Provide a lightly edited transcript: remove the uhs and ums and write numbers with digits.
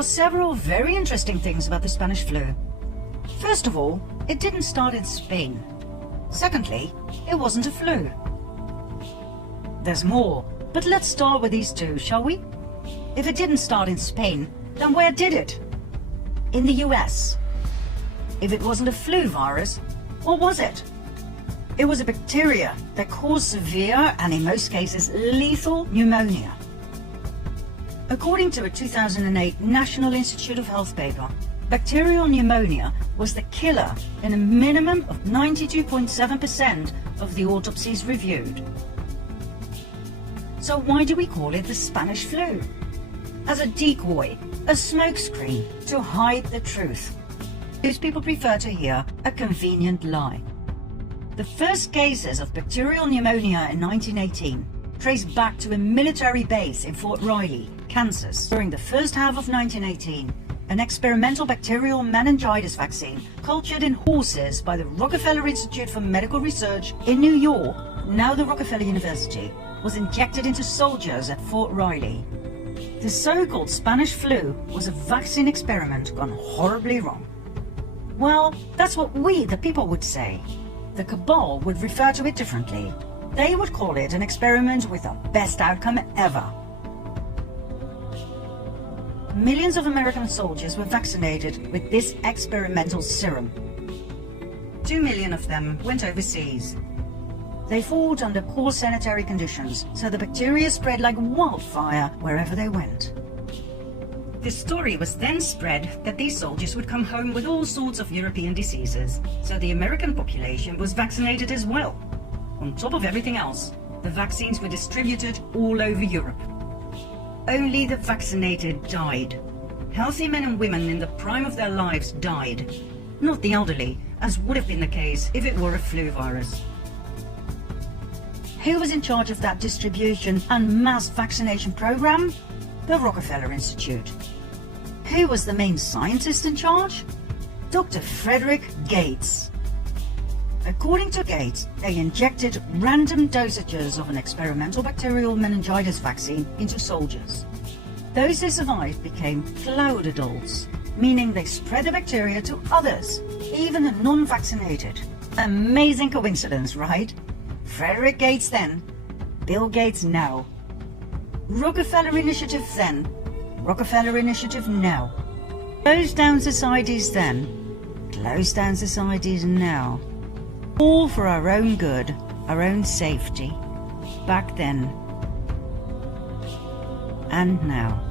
are several very interesting things about the Spanish flu. First of all, it didn't start in Spain. Secondly, it wasn't a flu. There's more, but let's start with these two, shall we? If it didn't start in Spain, then where did it? In the US. If it wasn't a flu virus, what was it? It was a bacteria that caused severe and in most cases lethal pneumonia. According to a 2008 National Institute of Health paper, bacterial pneumonia was the killer in a minimum of 92.7% of the autopsies reviewed. So why do we call it the Spanish flu? As a decoy, a smokescreen to hide the truth. Those people prefer to hear a convenient lie. The first cases of bacterial pneumonia in 1918 trace back to a military base in Fort Riley, Kansas. During the first half of 1918, an experimental bacterial meningitis vaccine cultured in horses by the Rockefeller Institute for Medical Research in New York, now the Rockefeller University, was injected into soldiers at Fort Riley. The so-called Spanish flu was a vaccine experiment gone horribly wrong. Well, that's what we, the people, would say. The cabal would refer to it differently. They would call it an experiment with the best outcome ever. Millions of American soldiers were vaccinated with this experimental serum. 2 million of them went overseas. They fought under poor sanitary conditions, so the bacteria spread like wildfire wherever they went. The story was then spread that these soldiers would come home with all sorts of European diseases, so the American population was vaccinated as well. On top of everything else, the vaccines were distributed all over Europe. Only the vaccinated died. Healthy men and women in the prime of their lives died, not the elderly, as would have been the case if it were a flu virus. Who was in charge of that distribution and mass vaccination program? The Rockefeller Institute. Who was the main scientist in charge? Dr. Frederick Gates. According to Gates, they injected random dosages of an experimental bacterial meningitis vaccine into soldiers. Those who survived became cloud adults, meaning they spread the bacteria to others, even the non-vaccinated. Amazing coincidence, right? Frederick Gates then, Bill Gates now. Rockefeller Initiative then, Rockefeller Initiative now. Closed down societies then, closed down societies now. All for our own good, our own safety. Back then and now.